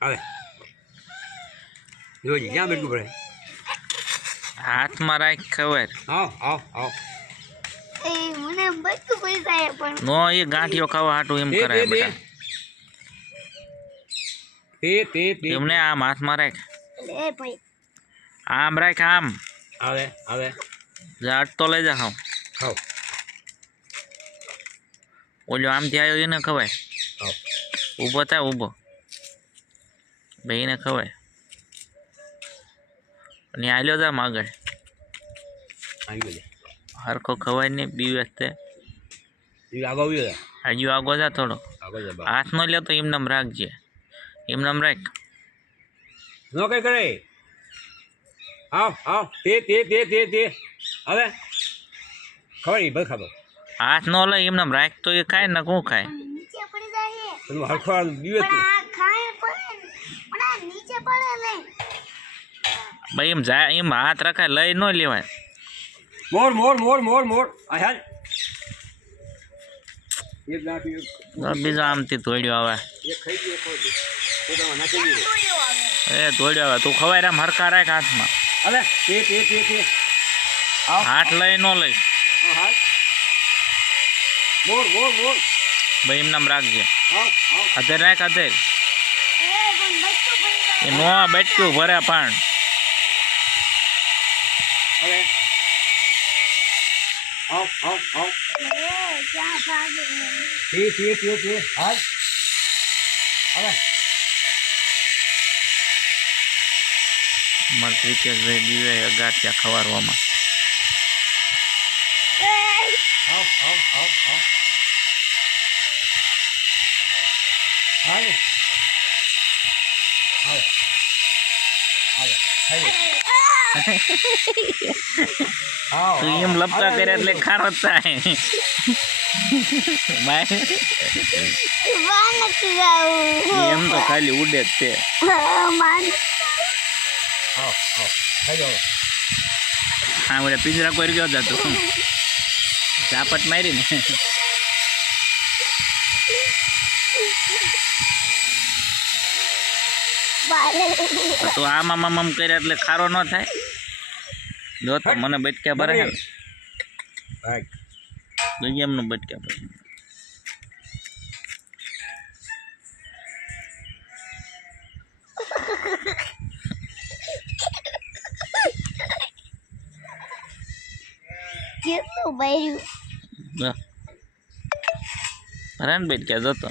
આવે. જોજે ક્યાં બેઠું પડે હાથમાં રાખ ખબર. આવ આવ આવ એ મને બધું પડી જાય પણ. નો એ ગાંઠિયો ખાવા હાટું એમ તે કરે તે તે તે એમને આમ હાથમાં રાખ. એ ભાઈ. આમ રાખ આમ. આવે આવે. જાટ તો લઈ જા ખાવ ખાવ ઓલો આમથી આવ્યો એને ખવાય ઊભો થાય ઊભો. બેને ખવાય અને આલ્યો જા આગળ આવી હરખો ખવાય નહીં બી વખતે. હજુ આગો જા થોડો. હાથ નો લ્યો તો એમનેમ રાખજે. એમને રાખ. નો કઈ કરે? આવ આવ તે તે તે તે તે. હવે? ખબર ખબર હાથ નો લે એમનેમ રાખ. તો એ ખાય ને હું ખાય? નીચે પડી હરખો દીવે પણ આ ખાય પડે ને. પણ આ નીચે પડે લે ભાઈ એમ જાય એમ હાથ રખાય લઈ ન લેવાય. મોર મોર મોર મોર મોર. બીજો આમથી ધોડ્યો આવે. એ ધોડ્યો આવે. તું ખવાય આમ હરકા રાખ હાથમાં. હાથ લઈ ન લઈ. આ હાલ. મોર મોર મોર. ભાઈ એમનેમ રાખજે. અધેર રાખ અધેર. એ નો બેટક્યું ભરે પણ. હવે આવ આવ આવ તે તે તે તે હાલ હવે મારે ક્રિકેટભાઈ દીવે અગાત્યા ખવારવામાં આવ આવ આવ તું એમ લપતા કરે એટલે ખારો જ થાય એમ તો ખાલી ઉડે જ જાઓ. હા બધા પિંજરા કોઈ ગયો જતો. ઝાપટ મારી ને તો આમ આમ આમ કરે એટલે ખારો ન થાય. જો તો મને બટક્યા ભરે. ભાઈ એમનું બટક્યા ભરે. કેટલું ભર્યું? જો. ભરે ને બટક્યા જતો.